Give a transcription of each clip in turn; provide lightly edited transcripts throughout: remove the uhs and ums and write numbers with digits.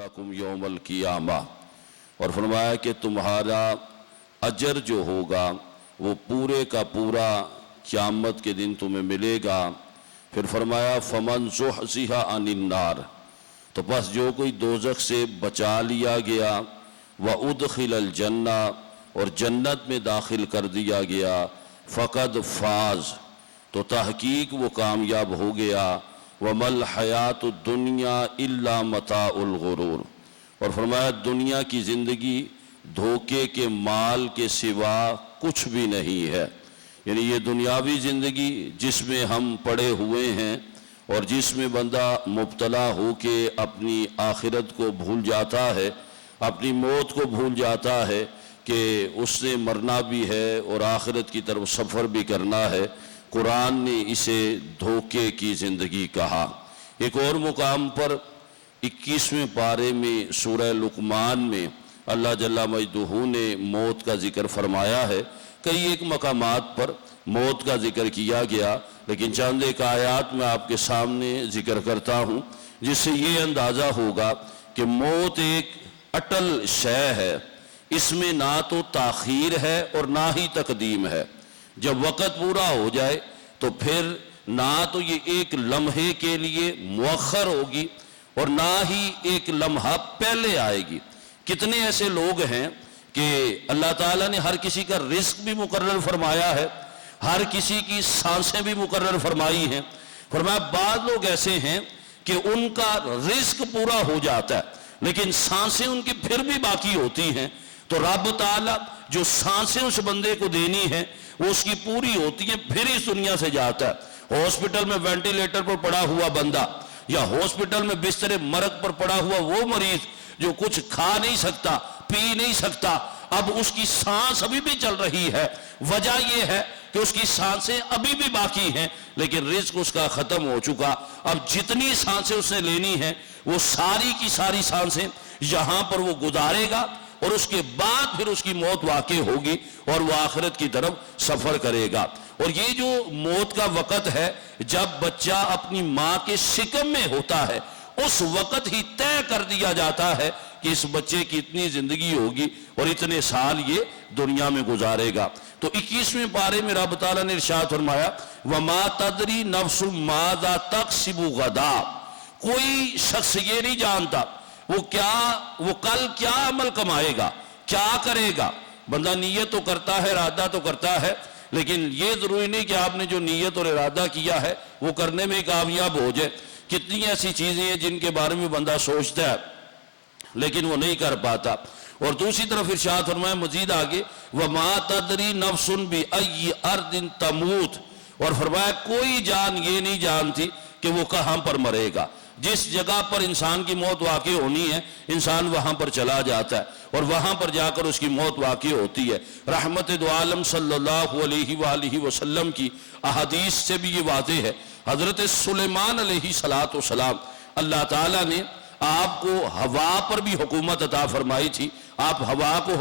उजूरकुम यौमल क़ियामा, और फरमाया कि तुम्हारा अजर जो होगा वो पूरे का पूरा क़यामत के दिन तुम्हें मिलेगा। फिर फरमाया फमन ज़ुहज़िहा अनिन नार, तो बस जो कोई दोज़ख से बचा लिया गया, व उदखिलल जन्ना, और जन्नत में दाखिल कर दिया गया, फ़क़द फ़ाज़, तो तहकीक वो कामयाब हो गया। वमल हयातुद दुनिया इल्ला मताउल गुरूर, और फरमाया दुनिया की ज़िंदगी धोखे के माल के सिवा कुछ भी नहीं है। यानी ये दुनियावी ज़िंदगी जिसमें हम पड़े हुए हैं और जिसमें बंदा मुब्तला हो के अपनी आखिरत को भूल जाता है, अपनी मौत को भूल जाता है कि उसने मरना भी है और आखिरत की तरफ सफ़र भी करना है। कुरान ने इसे धोखे की ज़िंदगी कहा। एक और मुकाम पर 21वें पारे में सूरह लुक़मान में अल्लाह जल्ला मजदूहू ने मौत का ज़िक्र फरमाया है। कई एक मकामात पर मौत का ज़िक्र किया गया, लेकिन चंद एक आयात मैं आपके सामने ज़िक्र करता हूँ जिससे ये अंदाज़ा होगा कि मौत एक अटल शय है। इसमें ना तो ताख़ीर है और ना ही तकदीम है। जब वक़्त पूरा हो जाए तो फिर ना तो ये एक लम्हे के लिए मुअख्खर होगी और ना ही एक लम्हा पहले आएगी। कितने ऐसे लोग हैं कि अल्लाह ताला ने हर किसी का रिस्क भी मुकर्रर फरमाया है, हर किसी की सांसें भी मुकर्रर फरमाई हैं। फरमाया बाद लोग ऐसे हैं कि उनका रिस्क पूरा हो जाता है लेकिन सांसें उनकी फिर भी बाकी होती हैं। तो रब ताला जो सांसें उस बंदे को देनी है वो उसकी पूरी होती है, फिर इस दुनिया से जाता है। हॉस्पिटल में वेंटिलेटर पर पड़ा हुआ बंदा या हॉस्पिटल में बिस्तरे मरग पर पड़ा हुआ वो मरीज जो कुछ खा नहीं सकता, पी नहीं सकता, अब उसकी सांस अभी भी चल रही है। वजह यह है कि उसकी सांसें अभी भी बाकी हैं लेकिन रिस्क उसका खत्म हो चुका। अब जितनी सांसें उसने लेनी है वो सारी की सारी सांसें यहां पर वो गुजारेगा और उसके बाद फिर उसकी मौत वाक़ई होगी और वो आखिरत की तरफ सफर करेगा। और ये जो मौत का वक़्त है जब बच्चा अपनी माँ के शिकम में होता है, उस वक़्त ही तय कर दिया जाता है कि इस बच्चे की इतनी जिंदगी होगी और इतने साल ये दुनिया में गुजारेगा। तो 21वें पारे में रब ताला ने इरशाद फरमाया वमा तदरी नफ्सुम माज़ा तक्सिबु गदा, कोई शख्स ये नहीं जानता वो कल क्या अमल कमाएगा, क्या करेगा। बंदा नीयत तो करता है, इरादा तो करता है, लेकिन ये जरूरी नहीं कि आपने जो नीयत और इरादा किया है वो करने में कामयाब हो जाए। कितनी ऐसी चीजें हैं जिनके बारे में बंदा सोचता है लेकिन वो नहीं कर पाता। और दूसरी तरफ इरशाद फरमाया मजीद आगे वमा तदरी नफ्सुन बि अय्यि अर्दिन तमूत, और फरमाया कोई जान ये नहीं जानती कि वो कहां पर मरेगा। जिस जगह पर इंसान की मौत वाक़ई होनी है इंसान वहां पर चला जाता है और वहां पर जाकर उसकी मौत वाक़ई होती है। रहमत दो आलम सल्लल्लाहु अलैहि वसल्लम की अहादीस से भी ये वाज़ेह है। हज़रत सुलेमान अलैहिस्सलातु वस्सलाम अल्लाह ताला ने आपको हवा पर भी हुकूमत अता फरमाई थी। आप हवा को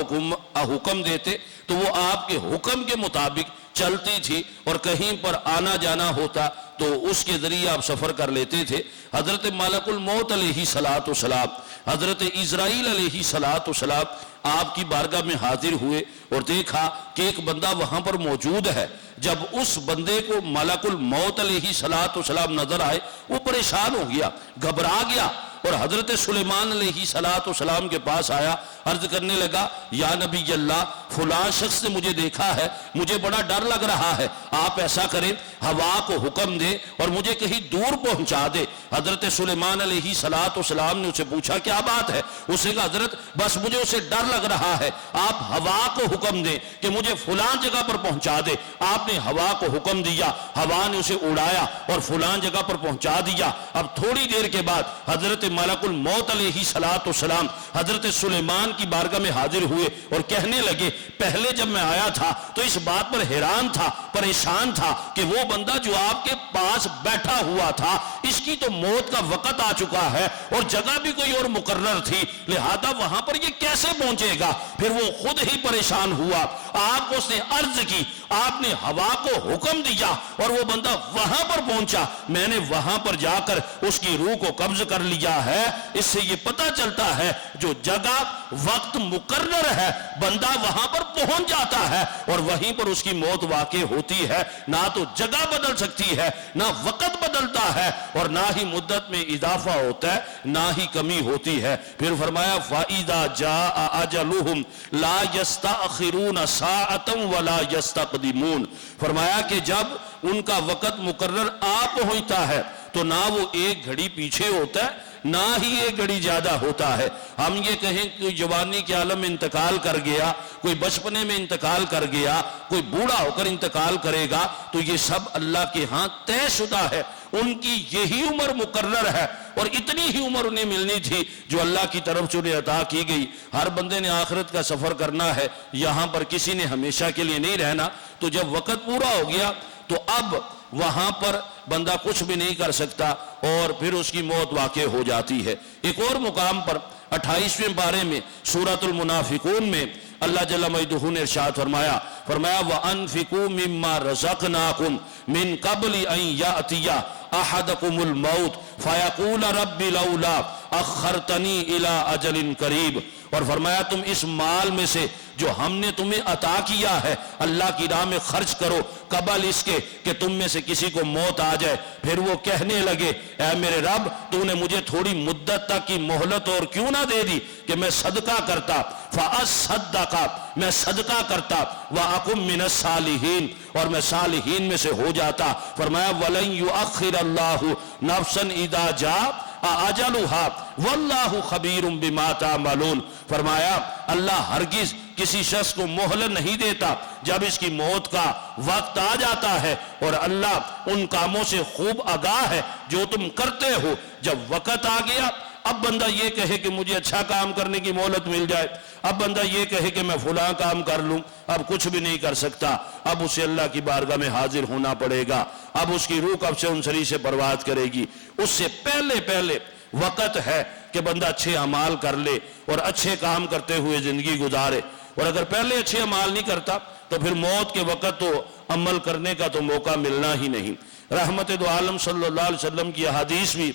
हुक्म देते तो वो आपके हुक्म के मुताबिक चलती थी और कहीं पर आना जाना होता तो उसके जरिए आप सफर कर लेते थे। हजरत मलकुल मौत अलैहिस्सलातु वस्सलाम, हजरत इज़राइल अलैहिस्सलातु वस्सलाम आपकी बारगाह में हाजिर हुए और देखा कि एक बंदा वहां पर मौजूद है। जब उस बंदे को मलकुल मौत अलैहिस्सलातु वस्सलाम नजर आए वो परेशान हो गया, घबरा गया और हजरत सुलेमान अलैहिस्सलातु वस्सलाम के पास आया, अर्ज करने लगा या नबी अल्लाह फलां शख्स ने मुझे देखा है, मुझे बड़ा डर लग रहा है, आप ऐसा करें हवा को हुक्म दे और मुझे कहीं दूर पहुंचा दे। हजरत सुलेमान अलैहिस्सलातु वस्सलाम ने उसे पूछा क्या बात है। उसने कहा हजरत बस मुझे उसे डर लग रहा है, आप हवा को हुक्म दें कि मुझे फलां जगह पर पहुंचा दे। आपने हवा को हुक्म दिया, हवा ने उसे उड़ाया और फलां जगह पर पहुंचा दिया। अब थोड़ी देर के बाद हजरत मलकुल मौत अलैहिस्सलातु वस्सलाम हजरत सुलेमान की बारगाह में हाजिर हुए और कहने लगे पहले जब मैं आया था तो इस बात पर हैरान था, परेशान था कि वो बंदा जो आपके पास बैठा हुआ था इसकी तो मौत का वक़्त आ चुका है और जगह भी कोई और मुकर्रर थी, लिहाजा वहां पर ये कैसे पहुंचेगा। फिर वो खुद ही परेशान हुआ, आपको उसने अर्ज की, आपने हवा को हुक्म दिया और वो बंदा वहां पर पहुंचा। मैंने वहां पर जाकर उसकी रूह को कब्ज कर लिया ہے اس سے یہ پتہ چلتا ہے جو جگہ وقت مقرر ہے بندہ وہاں پر پہنچ جاتا ہے اور وہیں پر اس کی موت واقع ہوتی ہے. نہ تو جگہ بدل سکتی ہے نہ وقت بدلتا ہے اور نہ ہی مدت میں اضافہ ہوتا ہے نہ ہی کمی ہوتی ہے. پھر فرمایا فَإِذَا جَاءَ أَجَلُهُمْ لَا يَسْتَأْخِرُونَ سَاعَةً وَلَا يَسْتَقْدِمُونَ. فرمایا کہ جب ان کا وقت مقرر آ پہنچتا ہے تو نہ وہ ایک گھڑی پیچھے ہوتا ہے نہ ہی ایک گھڑی زیادہ ہوتا ہے. ہم یہ کہیں کوئی جوانی کے عالم میں انتقال کر گیا, کوئی بچپنے میں انتقال کر گیا, کوئی بوڑھا ہو کر انتقال کرے گا, تو یہ سب اللہ کے ہاں طے شدہ ہے. ان کی یہی عمر مقرر ہے اور اتنی ہی عمر انہیں ملنی تھی جو اللہ کی طرف سے انہیں عطا کی گئی. ہر بندے نے آخرت کا سفر کرنا ہے, یہاں پر کسی نے ہمیشہ کے لیے نہیں رہنا. تو جب وقت پورا ہو گیا تو اب وہاں پر بندہ کچھ بھی نہیں کر سکتا اور پھر اس کی موت واقع ہو جاتی ہے. ایک اور مقام پر 28ویں پارے میں سورۃ المنافقون میں اللہ جل مجدہ نے ارشاد فرمایا وَأَنفِقُوا مِمَّا رَزَقْنَاكُمْ مِن قَبْلِ أَن يَأْتِيَ أَحَدَكُمُ الْمَوْتُ فَيَقُولَ رَبِّ لَوْلَا أَخَّرْتَنِي إِلَىٰ أَجَلٍ قَرِيبٍ. اور فرمایا تم اس مال میں سے جو ہم نے تمہیں عطا کیا ہے اللہ کی راہ میں خرچ کرو قبل اس کے کہ تم میں سے کسی کو موت آ جائے. پھر وہ کہنے لگے اے میرے رب تو نے مجھے تھوڑی مدت تک کی مہلت اور کیوں نہ دے دی کہ میں صدقہ کرتا, فَأَصَّدَّقَ میں صدقہ کرتا, وَأَكُن مِّنَ الصَّالِحِينَ اور میں صالحین میں سے ہو جاتا. فرمایا وَلَن يُؤَخِّرَ اللَّهُ نَفْسًا إِذَا جَاءَ أَجَلُهَا وَاللَّهُ خَبِيرٌ بِمَا تَعْمَلُونَ. فرمایا اللہ ہرگز کسی شخص کو مہلت نہیں دیتا جب اس کی موت کا وقت آ جاتا ہے اور اللہ ان کاموں سے خوب آگاہ ہے جو تم کرتے ہو. جب وقت آ گیا اب بندہ یہ کہے کہ مجھے اچھا کام کرنے کی مہلت مل جائے, اب بندہ یہ کہے کہ میں فلاں کام کر لوں, اب کچھ بھی نہیں کر سکتا. اب اسے اللہ کی بارگاہ میں حاضر ہونا پڑے گا. اب اس کی روح کب سے انسری سے پرواز کرے گی. اس سے پہلے وقت ہے کہ بندہ اچھے اعمال کر لے اور اچھے کام کرتے ہوئے زندگی گزارے. اور اگر پہلے اچھے اعمال نہیں کرتا تو پھر موت کے وقت تو عمل کرنے کا تو موقع ملنا ہی نہیں. رحمت دو عالم صلی اللہ علیہ وسلم کی حدیث بھی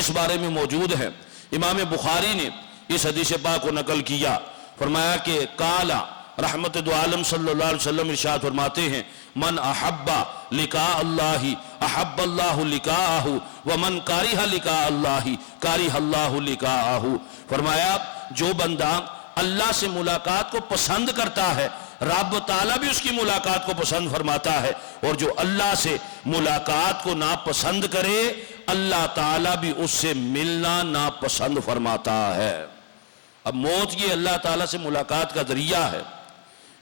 اس بارے میں موجود ہے. امام بخاری نے اس حدیث پاک کو نقل کیا. فرمایا کہ کالا رحمت دو عالم صلی اللہ علیہ وسلم ارشاد فرماتے ہیں من احب لقاء اللہ احب اللہ لقاءہ ومن کارہ لقاء اللہ کارہ اللہ لقاءہ. فرمایا جو بندہ اللہ سے ملاقات کو پسند کرتا ہے رب تعالیٰ بھی اس کی ملاقات کو پسند فرماتا ہے, اور جو اللہ سے ملاقات کو ناپسند کرے اللہ تعالیٰ بھی اس سے ملنا ناپسند فرماتا ہے. اب موت یہ اللہ تعالیٰ سے ملاقات کا ذریعہ ہے,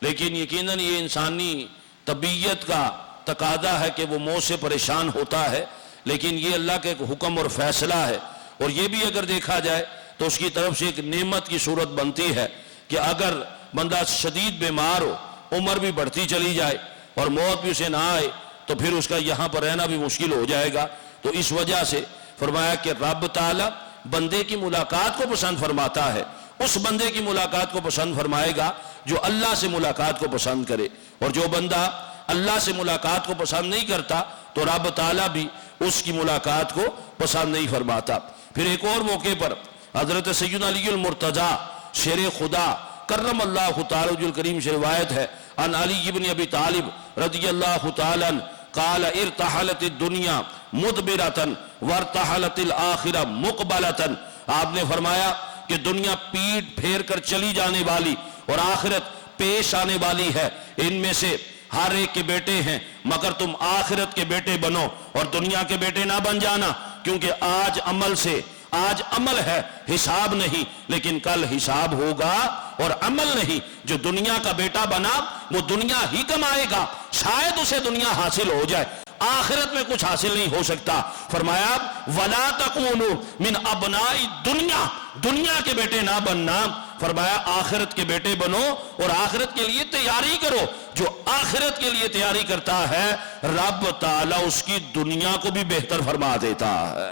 لیکن یقیناً یہ انسانی طبیعت کا تقاضا ہے کہ وہ موت سے پریشان ہوتا ہے, لیکن یہ اللہ کا ایک حکم اور فیصلہ ہے. اور یہ بھی اگر دیکھا جائے تو اس کی طرف سے ایک نعمت کی صورت بنتی ہے کہ اگر بندہ شدید بیمار ہو, عمر بھی بڑھتی چلی جائے اور موت بھی اسے نہ آئے تو پھر اس کا یہاں پر رہنا بھی مشکل ہو جائے گا. تو اس وجہ سے فرمایا کہ رب تعالیٰ بندے کی ملاقات کو پسند فرماتا ہے. اس بندے کی ملاقات کو پسند فرمائے گا جو اللہ سے ملاقات کو پسند کرے, اور جو بندہ اللہ سے ملاقات کو پسند نہیں کرتا تو رب تعالیٰ بھی اس کی ملاقات کو پسند نہیں فرماتا. پھر ایک اور موقع پر حضرت سیدنا علی المرتضیٰ شیر خدا کرم اللہ تعالی وجہ الکریم سے روایت ہے ان علی بن ابی طالب رضی اللہ تعالی عنہ قال ارتحلت الدنیا مدبرتن وارتحلت الآخرہ مقبلتن. آپ نے فرمایا کہ دنیا پیٹ پھیر کر چلی جانے والی اور آخرت پیش آنے والی ہے. ان میں سے ہر ایک کے بیٹے ہیں مگر تم آخرت کے بیٹے بنو اور دنیا کے بیٹے نہ بن جانا, کیونکہ آج عمل ہے حساب نہیں, لیکن کل حساب ہوگا اور عمل نہیں. جو دنیا کا بیٹا بنا وہ دنیا ہی کمائے گا, شاید اسے دنیا حاصل ہو جائے, آخرت میں کچھ حاصل نہیں ہو سکتا. فرمایا وَلَا تَكُونُوا مِنْ أَبْنَاءِ الدُّنْيَا دنیا کے بیٹے نہ بننا, فرمایا آخرت کے بیٹے بنو اور آخرت کے لیے تیاری کرو. جو آخرت کے لیے تیاری کرتا ہے رب تعالیٰ اس کی دنیا کو بھی بہتر فرما دیتا ہے.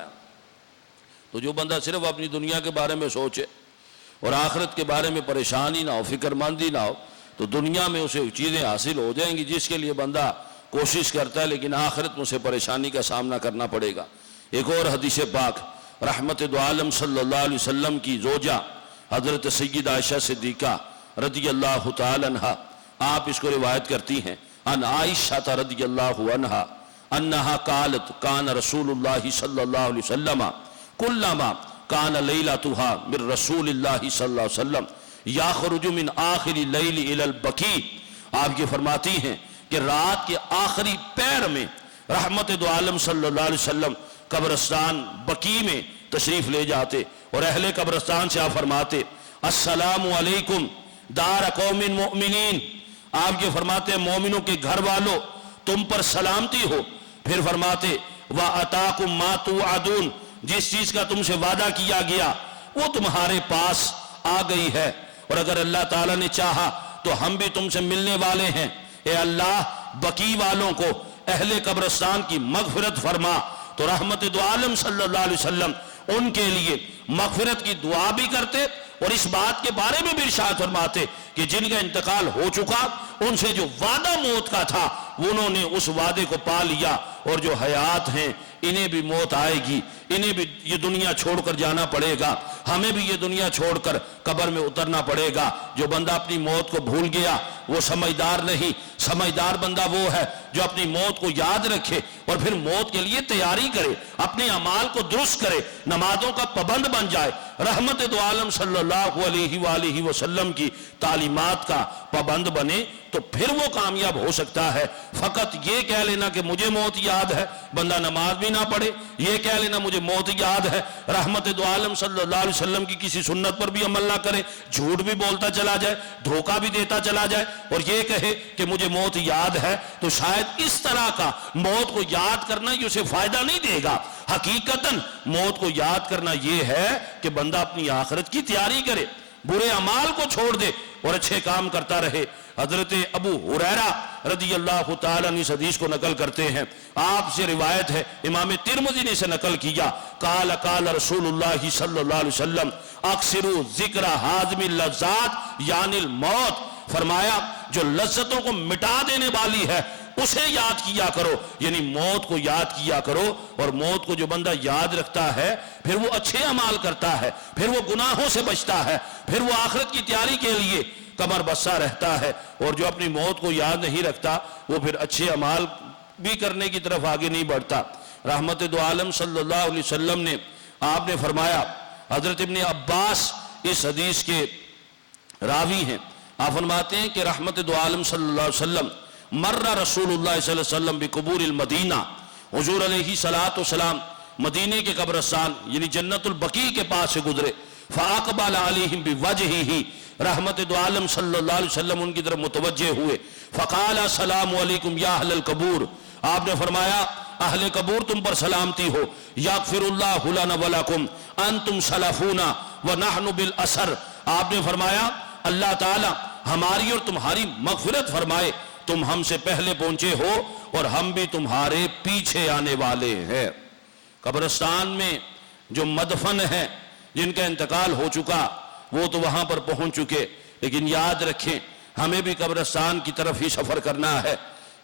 تو جو بندہ صرف اپنی دنیا کے بارے میں سوچے اور آخرت کے بارے میں پریشانی نہ ہو, فکر مندی نہ ہو, تو دنیا میں اسے چیزیں حاصل ہو جائیں گی جس کے لیے بندہ کوشش کرتا ہے, لیکن آخرت میں اسے پریشانی کا سامنا کرنا پڑے گا. ایک اور حدیث پاک रहमत दो आलम सल्लल्लाहु अलैहि वसल्लम की जोजा हजरत सय्यदा आयशा सिद्दीका रदियल्लाहु ताला अन्हा, आप इसको रिवायत करती हैं, अन आयशा रदियल्लाहु अन्हा अन्नहा कालत कान रसूलुल्लाहि सल्लल्लाहु अलैहि वसल्लम कुल्लमा कान लैलतुहा मिर रसूलिल्लाहि सल्लल्लाहु अलैहि वसल्लम याखरुजु मिन आखिरी लैल इलल बकी। आप ये फरमाती हैं कि रात के आखिरी पैर में रहमत दो आलम सल्लल्लाहु अलैहि वसल्लम कब्रिस्तान बकी में तशरीफ ले जाते और अहले कब्रिस्तान से आप फरमाते अस्सलामु अलैकुम दार कौमिन मुमिनीन। आप ये फरमाते हैं मोमिनों के घर वालों तुम पर सलामती हो। फिर फरमाते व अताकुम मा तुअदून, जिस चीज का तुमसे वादा किया गया वो तुम्हारे पास आ गई है, और अगर अल्लाह ताला ने चाहा तो हम भी तुमसे मिलने वाले हैं। ए अल्लाह बकी वालों को अहले कब्रिस्तान की मगफिरत फरमा। तो रहमत दो आलम सल्लल्लाहु अलैहि वसल्लम उनके लिए मगफिरत की दुआ भी करते और इस बात के बारे में भी इरशाद फरमाते कि जिनका इंतकाल हो चुका उनसे जो वादा मौत का था उन्होंने उस वादे को पा लिया, और जो हयात हैं इन्हें भी मौत आएगी, इन्हें भी ये दुनिया छोड़कर जाना पड़ेगा, हमें भी ये दुनिया छोड़कर कब्र में उतरना पड़ेगा। जो बंदा अपनी मौत को भूल गया वो समझदार नहीं। समझदार बंदा वो है जो अपनी मौत को याद रखे और फिर मौत के लिए तैयारी करे, अपने अमाल को दुरुस्त करे, नमाजों का पाबंद बन जाए, रहमत दो आलम सल्लल्लाहु अलैहि वसल्लम की तालीमात का पाबंद बने, तो फिर वो कामयाब हो सकता है। फकत ये कह लेना कि मुझे मौत याद है, बंदा नमाज भी ना पढ़े, ये कह लेना मुझे मौत याद है, रहमत दो आलम सल्लल्लाहु अलैहि वसल्लम की किसी सुन्नत पर भी अमल ना करे, झूठ भी बोलता चला जाए, धोखा भी देता चला जाए और ये कहे कि मुझे मौत याद है, तो शायद इस तरह का मौत को याद करना ये उसे फायदा नहीं देगा। हकीकतन मौत को याद करना ये है कि बंदा अपनी आखिरत की तैयारी करे, बुरे अमाल को छोड़ दे और अच्छे काम करता रहे। हजरत अबू हुरैरा रदियल्लाहु ताला अन्हु इस हदीस को नकल करते हैं, आपसे रिवायत है, इमाम तिरमिज़ी ने इसे नकल किया, काल काल रसूलुल्लाह सल्लल्लाहु अलैहि वसल्लम अक्सरू जिक्र हाज़िमिल लज़्ज़ात यानिल मौत। फरमाया जो लज्जतों को मिटा देने वाली है उसे याद किया करो, यानी मौत को याद किया करो। और मौत को जो बंदा याद रखता है फिर वो अच्छे अमाल करता है, फिर वो गुनाहों से बचता है, फिर वो आखिरत की तैयारी के लिए कमर बस्सा रहता है। और जो अपनी मौत को याद नहीं रखता वो फिर अच्छे अमाल भी करने की तरफ आगे नहीं बढ़ता। रहमत दो आलम सल्लल्लाहु अलैहि वसल्लम ने आपने फरमाया, हजरत इब्ने अब्बास इस हदीस के रावी हैं, आप फरमाते हैं कि रहमत दो आलम सल्लल्लाहु अलैहि वसल्लम मर्रा रसूलुल्लाह सल्लल्लाहु अलैहि वसल्लम बिकुबूरिल मदीना, हुजूर अलैहि सलातो सलाम मदीने के कब्रिस्तान यानी जन्नतुल बकी के पास से गुजरे, फ़अक़बल अलैहिम बिवजहिही, रहमत दो आलम सल्लल्लाहु अलैहि वसल्लम उनकी तरफ मुतवज्जे हुए, फ़क़ाल अस्सलामु अलैकुम या अहलल कबूर, आपने फरमाया अहले कबूर तुम पर सलामती हो, यग़फ़िरुल्लाहु लना व लकुम अंतुम सलफ़ूना व नहनु बिल असर, आपने फरमाया अल्लाह ताला हमारी और तुम्हारी मग़फ़िरत फरमाए, तुम हमसे पहले पहुंचे हो और हम भी तुम्हारे पीछे आने वाले हैं। कब्रिस्तान में जो मदफन है जिनका इंतकाल हो चुका वो तो वहां पर पहुंच चुके, लेकिन याद रखें हमें भी कब्रिस्तान की तरफ ही सफर करना है।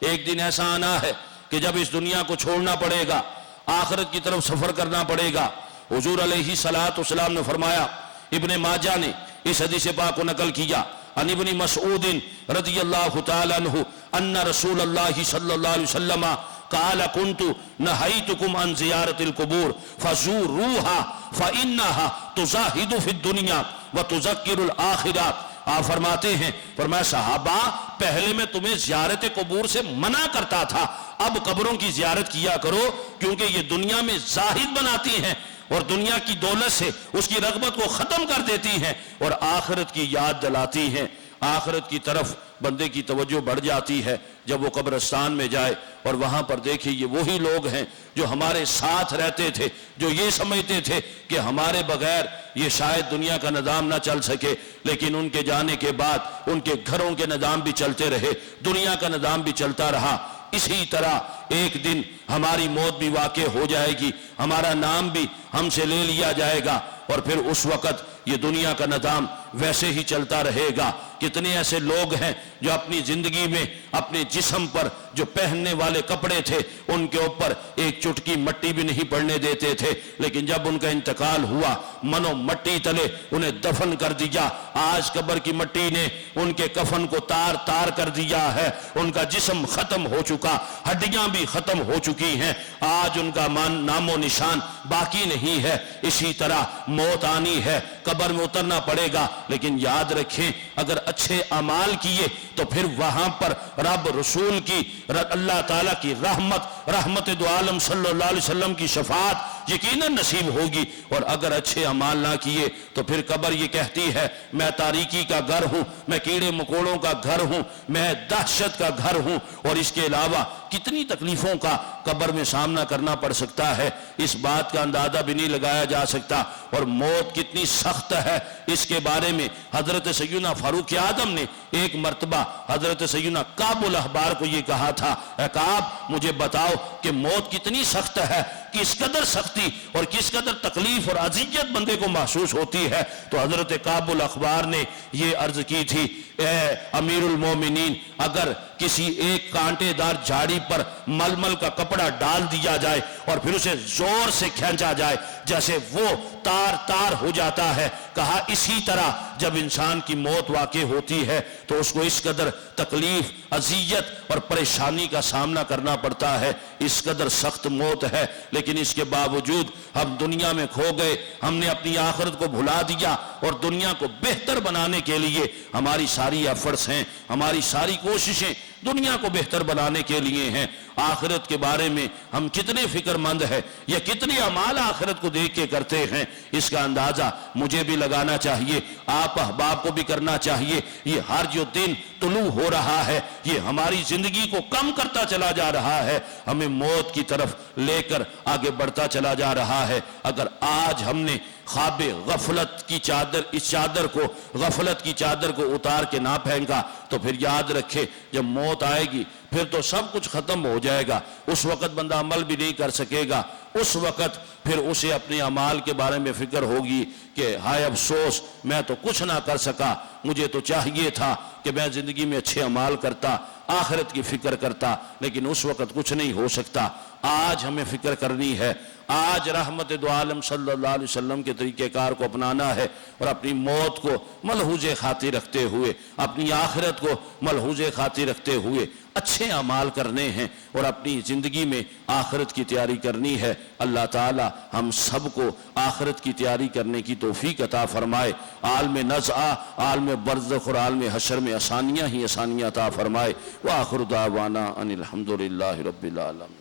एक दिन ऐसा आना है कि जब इस दुनिया को छोड़ना पड़ेगा, आखिरत की तरफ सफर करना पड़ेगा। हुजूर अलैहि सलातो सलाम ने फरमाया, इब्ने माजा ने इस हदीस पाक को नकल किया, अन इब्न मसऊद रज़ियल्लाहु ताला अन्हु अन्ना रसूलल्लाह सल्लल्लाहु अलैहि वसल्लम क़ाल कुन्तु नहयतुकुम अन ज़ियारतिल कुबूर फ़ज़ूरूहा फ़इन्नहा तुज़ाहिदु फ़िद दुनिया व तुज़क्किरुल आखिरा। आप फरमाते हैं, फरमाया सहाबा पहले मैं तुम्हें ज़ियारत कुबूर से मना करता था, अब कब्रों की ज़ियारत किया करो क्योंकि ये दुनिया में ज़ाहिद बनाती हैं और दुनिया की दौलत से उसकी रग़बत को ख़त्म कर देती हैं और आखिरत की याद दिलाती हैं। आखिरत की तरफ बंदे की तवज्जो बढ़ जाती है जब वो कब्रिस्तान में जाए और वहाँ पर देखे ये वही लोग हैं जो हमारे साथ रहते थे, जो ये समझते थे कि हमारे बगैर ये शायद दुनिया का निज़ाम ना चल सके, लेकिन उनके जाने के बाद उनके घरों के निज़ाम भी चलते रहे, दुनिया का निज़ाम भी चलता रहा। इसी तरह एक दिन ہماری موت بھی واقع ہو جائے گی، ہمارا نام بھی ہم سے لے لیا جائے گا، اور پھر اس وقت یہ دنیا کا نظام ویسے ہی چلتا رہے گا۔ کتنے ایسے لوگ ہیں جو اپنی زندگی میں اپنے جسم پر جو پہننے والے کپڑے تھے ان کے اوپر ایک چٹکی مٹی بھی نہیں پڑنے دیتے تھے، لیکن جب ان کا انتقال ہوا منو مٹی تلے انہیں دفن کر دیا۔ آج قبر کی مٹی نے ان کے کفن کو تار تار کر دیا ہے، ان کا جسم ختم ہو چکا، ہڈیاں بھی ختم ہو چکی ہیں، آج ان کا نام و نشان باقی نہیں ہے۔ اسی طرح موت آنی ہے، قبر میں اترنا پڑے گا، لیکن یاد رکھیں اگر اچھے اعمال کیے تو پھر وہاں پر رب رسول کی اللہ تعالیٰ کی رحمت دو عالم صلی اللہ علیہ وسلم کی شفاعت یقیناً نصیب ہوگی، اور اگر اچھے اعمال نہ کیے تو پھر قبر یہ کہتی ہے میں تاریکی کا گھر ہوں، میں کیڑے مکوڑوں کا گھر ہوں، میں دہشت کا گھر ہوں، اور اس کے علاوہ کتنی تکلیفوں کا قبر میں سامنا کرنا پڑ سکتا ہے، اس بات کا اندازہ بھی نہیں لگایا جا سکتا۔ اور موت کتنی سخت ہے اس کے بارے میں حضرت سیدنا فاروق اعظم نے ایک مرتبہ حضرت سیدنا کعب الاحبار کو یہ کہا تھا، اے کعب مجھے بتاؤ کہ موت کتنی سخت ہے، کس قدر سختی اور کس قدر تکلیف اور اذیت بندے کو محسوس ہوتی ہے۔ تو حضرت کعب الاحبار نے یہ عرض کی تھی، اے امیر المومنین اگر کسی ایک کانٹے دار جھاڑی پر ململ کا کپڑا ڈال دیا جائے اور پھر اسے زور سے کھینچا جائے جیسے وہ تار تار ہو جاتا ہے، کہا اسی طرح جب انسان کی موت واقع ہوتی ہے تو اس کو اس قدر تکلیف اذیت اور پریشانی کا سامنا کرنا پڑتا ہے، اس قدر سخت موت ہے۔ لیکن اس کے باوجود ہم دنیا میں کھو گئے، ہم نے اپنی آخرت کو بھلا دیا، اور دنیا کو بہتر بنانے کے لیے ہماری ساری ایفرٹس ہیں، ہماری ساری کوششیں دنیا کو بہتر بنانے کے لیے ہیں۔ آخرت کے بارے میں ہم کتنے فکر مند ہیں یا کتنے اعمال آخرت کو دیکھ کے کرتے ہیں، اس کا اندازہ مجھے بھی لگانا چاہیے، آپ احباب کو بھی کرنا چاہیے۔ یہ ہر جو دن طلوع ہو رہا ہے یہ ہماری زندگی کو کم کرتا چلا جا رہا ہے، ہمیں موت کی طرف لے کر آگے بڑھتا چلا جا رہا ہے۔ اگر آج ہم نے خواب غفلت کی چادر، اس چادر کو غفلت کی چادر کو اتار کے نہ پھینکا تو پھر یاد رکھے جب موت آئے گی پھر تو سب کچھ ختم ہو جائے گا، اس وقت بندہ عمل بھی نہیں کر سکے گا، اس وقت پھر اسے اپنے اعمال کے بارے میں فکر ہوگی کہ ہائے افسوس میں تو کچھ نہ کر سکا، مجھے تو چاہیے تھا کہ میں زندگی میں اچھے اعمال کرتا، آخرت کی فکر کرتا، لیکن اس وقت کچھ نہیں ہو سکتا۔ آج ہمیں فکر کرنی ہے، آج رحمت دو عالم صلی اللہ علیہ وسلم کے طریقہ کار کو اپنانا ہے، اور اپنی موت کو ملحوظ خاطر رکھتے ہوئے، اپنی آخرت کو ملحوظ خاطر رکھتے ہوئے اچھے اعمال کرنے ہیں اور اپنی زندگی میں آخرت کی تیاری کرنی ہے۔ اللہ تعالی ہم سب کو آخرت کی تیاری کرنے کی توفیق عطا فرمائے، عالم نزعہ، عالم برزخ اور عالم حشر میں آسانیاں ہی آسانیاں عطا فرمائے۔ وآخر دعوانا ان الحمدللہ رب العالمین۔